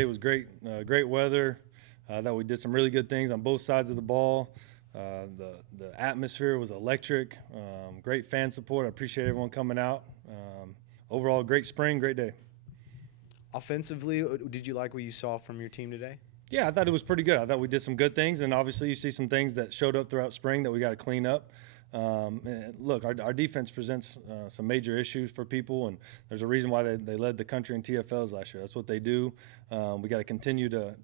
It was great, great weather. I thought we did some really good things on both sides of the ball. The atmosphere was electric. Great fan support. I appreciate everyone coming out. Overall, great spring, great day. Offensively, did you like what you saw from your team today? Yeah, I thought it was pretty good. I thought we did some good things, and obviously you see some things that showed up throughout spring that we got to clean up. And look, our defense presents some major issues for people, and there's a reason why they led the country in TFLs last year. That's what they do. We got to continue to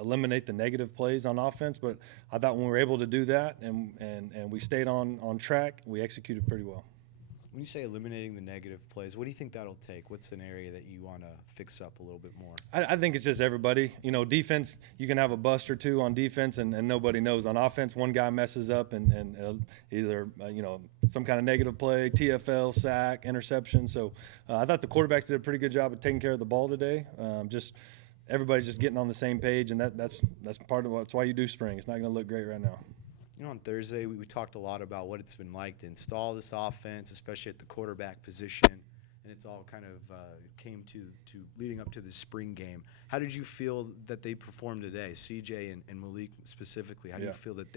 eliminate the negative plays on offense, but I thought when we were able to do that and we stayed on track, we executed pretty well. When you say eliminating the negative plays, what do you think that'll take? What's an area that you want to fix up a little bit more? I think it's just everybody. You know, defense, you can have a bust or two on defense and nobody knows. On offense, one guy messes up and either, some kind of negative play, TFL, sack, interception. So I thought the quarterbacks did a pretty good job of taking care of the ball today. Just everybody's just getting on the same page, and that's part of that's why you do spring. It's not going to look great right now. On Thursday, we talked a lot about what it's been like to install this offense, especially at the quarterback position, and it's all kind of came to leading up to the spring game. How did you feel that they performed today, CJ and Malik specifically? How do you feel that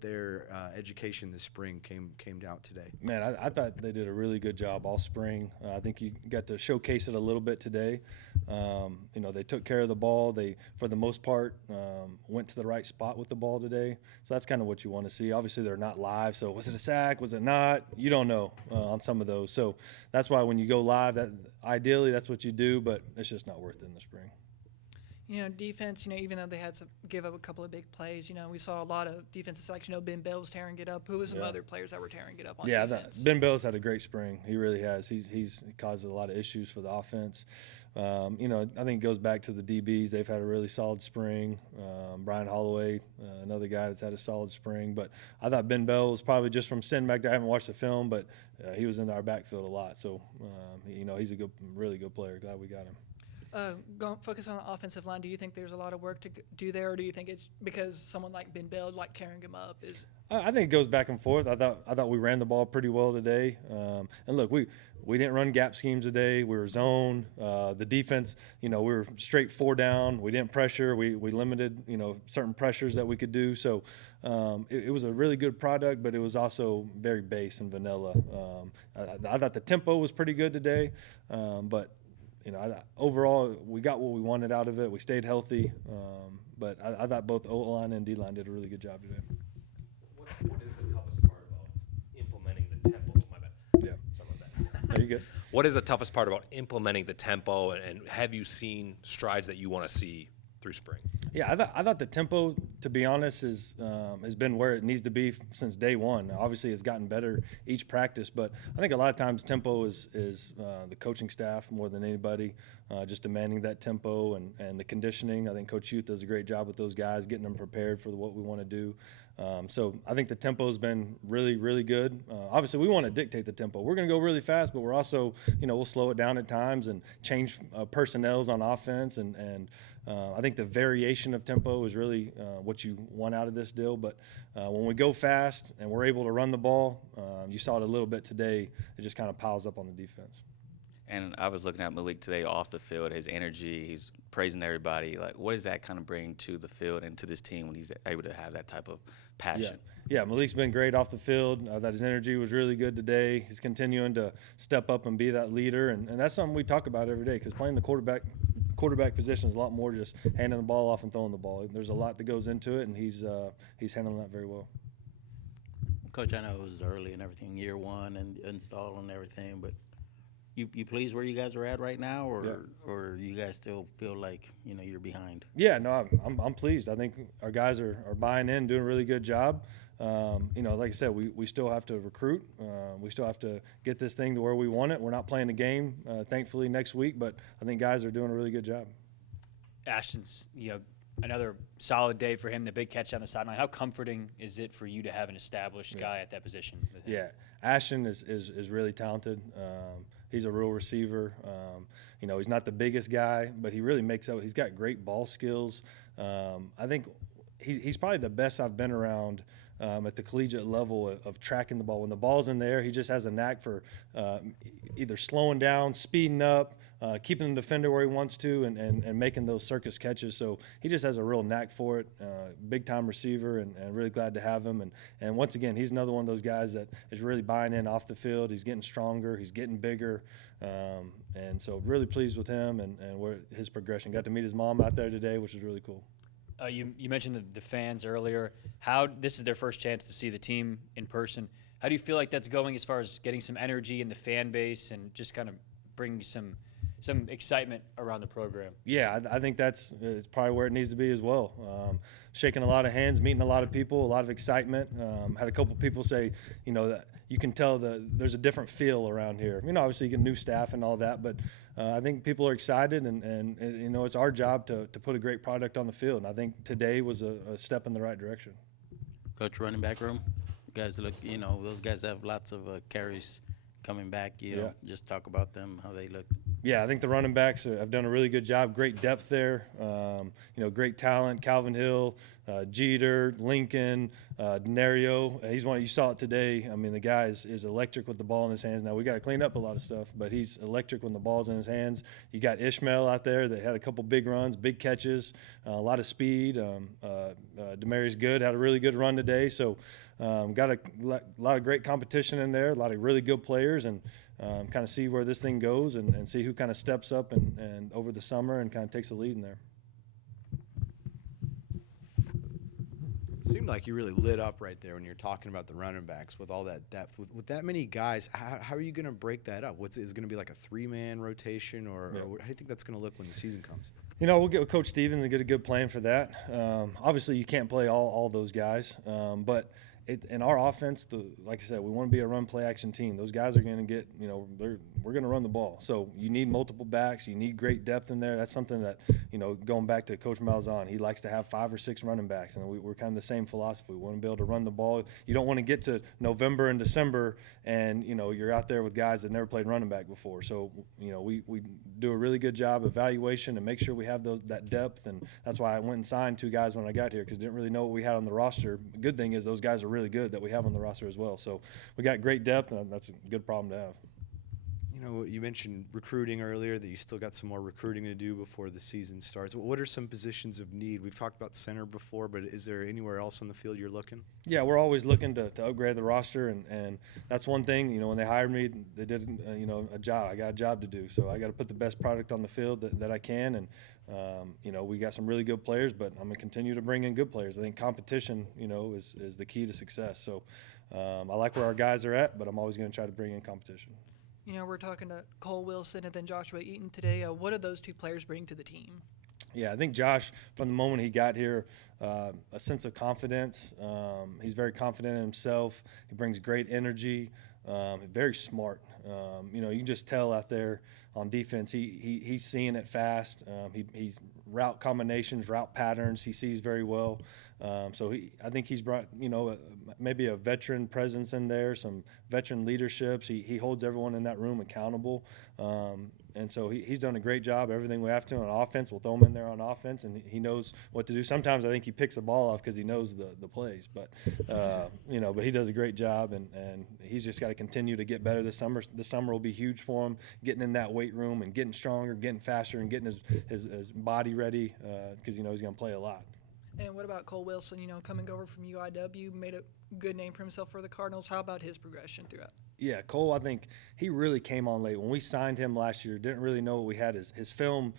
their education this spring came out today? Man, I thought they did a really good job all spring. I think you got to showcase it a little bit today. They took care of the ball. They, for the most part, went to the right spot with the ball today. So that's kind of what you want to see. Obviously, they're not live. So was it a sack? Was it not? You don't know on some of those. So that's why when you go live, ideally that's what you do, but it's just not worth it in the spring. Defense, even though they had to give up a couple of big plays, we saw a lot of defensive selection. Ben Bell was tearing it up. Who was some other players that were tearing it up on defense? Ben Bell's had a great spring. He really has. He's caused a lot of issues for the offense. I think it goes back to the DBs. They've had a really solid spring. Brian Holloway, another guy that's had a solid spring. But I thought Ben Bell was probably just from sitting back there. I haven't watched the film, but he was in our backfield a lot. So, he's a really good player. Glad we got him. Focus on the offensive line. Do you think there's a lot of work to do there, or do you think it's because someone like Ben Bell, carrying him up, is? I think it goes back and forth. I thought we ran the ball pretty well today. And look, we didn't run gap schemes today. We were zone. The defense, we were straight 4 down. We didn't pressure. We limited, certain pressures that we could do. So it was a really good product, but it was also very base and vanilla. I thought the tempo was pretty good today, but. Overall, we got what we wanted out of it. We stayed healthy, but I thought both O-line and D-line did a really good job today. What is the toughest part about implementing the tempo? My bad. Yeah. Something like that. There you go. What is the toughest part about implementing the tempo, and have you seen strides that you want to see through spring? Yeah, I thought the tempo, to be honest, has been where it needs to be since day one. Obviously, it's gotten better each practice, but I think a lot of times tempo is the coaching staff more than anybody, just demanding that tempo and the conditioning. I think Coach Youth does a great job with those guys, getting them prepared for what we want to do. So I think the tempo has been really, really good. Obviously, we want to dictate the tempo. We're going to go really fast, but we're also, we'll slow it down at times and change personnels on offense. And I think the variation of tempo is really what you want out of this deal. But when we go fast and we're able to run the ball, you saw it a little bit today, it just kind of piles up on the defense. And I was looking at Malik today off the field, his energy, he's praising everybody. What does that kind of bring to the field and to this team when he's able to have that type of passion? Yeah, Malik's been great off the field. I thought his energy was really good today. He's continuing to step up and be that leader, and that's something we talk about every day, because playing the quarterback position is a lot more just handing the ball off and throwing the ball. There's a lot that goes into it, and he's handling that very well. Coach, I know it was early and everything, year one and install and everything, but you pleased where you guys are at right now, or you guys still feel like you're behind? Yeah, no, I'm pleased. I think our guys are buying in, doing a really good job. Like I said, we still have to recruit. We still have to get this thing to where we want it. We're not playing a game, thankfully, next week, but I think guys are doing a really good job. Ashton's, another solid day for him, the big catch on the sideline. How comforting is it for you to have an established guy at that position? Yeah, Ashton is really talented. He's a real receiver. He's not the biggest guy, but he really makes up. He's got great ball skills. I think he's probably the best I've been around at the collegiate level of tracking the ball. When the ball's in there, he just has a knack for either slowing down, speeding up, keeping the defender where he wants to and making those circus catches. So he just has a real knack for it. Big time receiver, and really glad to have him. And once again, he's another one of those guys that is really buying in off the field. He's getting stronger. He's getting bigger. And so really pleased with him and his progression. Got to meet his mom out there today, which was really cool. You mentioned the fans earlier. How this is their first chance to see the team in person. How do you feel like that's going as far as getting some energy in the fan base and just kind of bringing some excitement around the program? Yeah, I think it's probably where it needs to be as well. Shaking a lot of hands, meeting a lot of people, a lot of excitement. Had a couple people say, that you can tell there's a different feel around here. Obviously you get new staff and all that, but I think people are excited, and it's our job to put a great product on the field. And I think today was a step in the right direction. Coach, running back room, you guys look, those guys have lots of carries coming back. Just talk about them, how they look. Yeah, I think the running backs have done a really good job. Great depth there. Great talent. Calvin Hill, Jeter, Lincoln, Denario. He's one. You saw it today. I mean, the guy is electric with the ball in his hands. Now we got to clean up a lot of stuff, but he's electric when the ball's in his hands. You got Ishmael out there that had a couple big runs, big catches, a lot of speed. Demarius Good had a really good run today. So got a lot of great competition in there. A lot of really good players, and kind of see where this thing goes and see who kind of steps up and over the summer and kind of takes the lead in there. Seemed like you really lit up right there when you're talking about the running backs with all that depth. With that many guys, how are you going to break that up? Is it going to be like a three-man rotation, or how do you think that's going to look when the season comes? We'll get with Coach Stevens and get a good plan for that. Obviously, you can't play all those guys, but in our offense, like I said, we want to be a run play action team. Those guys are going to get, we're going to run the ball. So you need multiple backs. You need great depth in there. That's something that, going back to Coach Malzahn, he likes to have 5 or 6 running backs, and we're kind of the same philosophy. We want to be able to run the ball. You don't want to get to November and December and, you're out there with guys that never played running back before. So, we do a really good job of evaluation and make sure we have that depth, and that's why I went and signed 2 guys when I got here because I didn't really know what we had on the roster. The good thing is those guys are really good that we have on the roster as well. So we got great depth, and that's a good problem to have. You mentioned recruiting earlier, that you still got some more recruiting to do before the season starts. What are some positions of need? We've talked about center before, but is there anywhere else on the field you're looking? Yeah, we're always looking to upgrade the roster, and that's one thing. When they hired me, they did a job. I got a job to do, so I got to put the best product on the field that I can, and we got some really good players, but I'm going to continue to bring in good players. I think competition, is the key to success. So I like where our guys are at, but I'm always going to try to bring in competition. We're talking to Cole Wilson and then Joshua Eaton today. What do those 2 players bring to the team? Yeah, I think Josh, from the moment he got here, a sense of confidence. He's very confident in himself. He brings great energy. Very smart. You can just tell out there on defense. He's seeing it fast. He's route combinations, route patterns. He sees very well. So I think he's brought maybe a veteran presence in there, some veteran leaderships. He holds everyone in that room accountable. And so he's done a great job. Everything we have to on offense, we'll throw him in there on offense, and he knows what to do. Sometimes I think he picks the ball off because he knows the plays. But, but he does a great job, and he's just got to continue to get better this summer. This summer will be huge for him, getting in that weight room and getting stronger, getting faster, and getting his body ready because he's going to play a lot. And what about Cole Wilson, coming over from UIW, made a good name for himself for the Cardinals. How about his progression throughout? Yeah, Cole, I think he really came on late. When we signed him last year, didn't really know what we had. His film,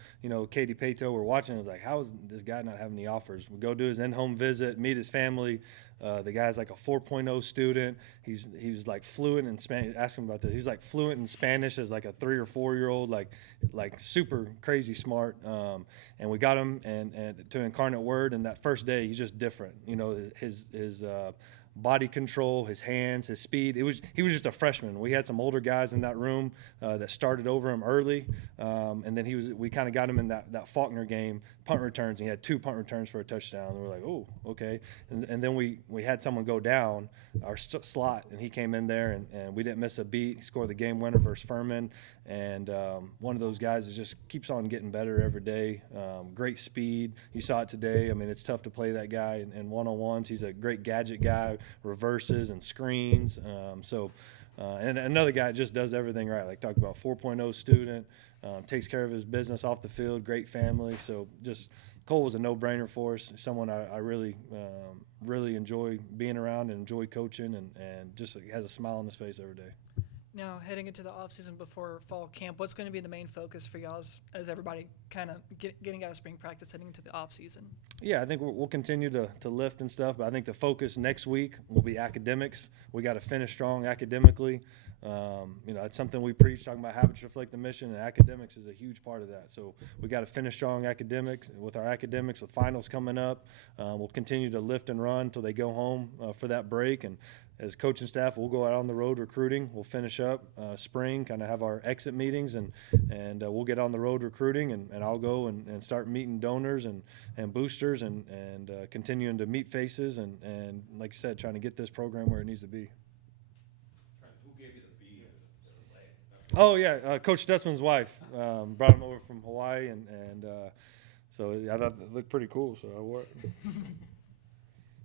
Katie Pato, we're watching, it was like, how is this guy not having any offers? We go do his in-home visit, meet his family. The guy's like a 4.0 student. He was like fluent in Spanish. Ask him about this. He's like fluent in Spanish as like a 3 or 4 year old, like super crazy smart. And we got him and to Incarnate Word. And that first day, he's just different. His body control, his hands, his speed. He was just a freshman. We had some older guys in that room that started over him early, and then we kind of got him in that Faulkner game, punt returns. And he had 2 punt returns for a touchdown. And we were like, oh, okay. And then we had someone go down our slot, and he came in there, and we didn't miss a beat. He scored the game winner versus Furman, and one of those guys that just keeps on getting better every day. Great speed. You saw it today. I mean, it's tough to play that guy in one-on-ones. He's a great gadget guy, reverses and screens. So And another guy just does everything right. Like talked about 4.0 student, takes care of his business off the field, great family. So just Cole was a no-brainer for us. Someone I really really enjoy being around and enjoy coaching, and just has a smile on his face every day. Now, heading into the offseason before fall camp, what's going to be the main focus for y'all as everybody kind of getting out of spring practice heading into the offseason? Yeah, I think we'll continue to lift and stuff, but I think the focus next week will be academics. We got to finish strong academically. It's something we preach, talking about habits reflect the mission, and academics is a huge part of that. So we got to finish strong academics. With our academics, with finals coming up, we'll continue to lift and run until they go home for that break. And as coaching staff, we'll go out on the road recruiting. We'll finish up spring, kind of have our exit meetings, and we'll get on the road recruiting, and I'll go and start meeting donors and boosters and continuing to meet faces and like I said, trying to get this program where it needs to be. Oh yeah, Coach Stutzman's wife brought him over from Hawaii, and so I thought it looked pretty cool, so I wore it.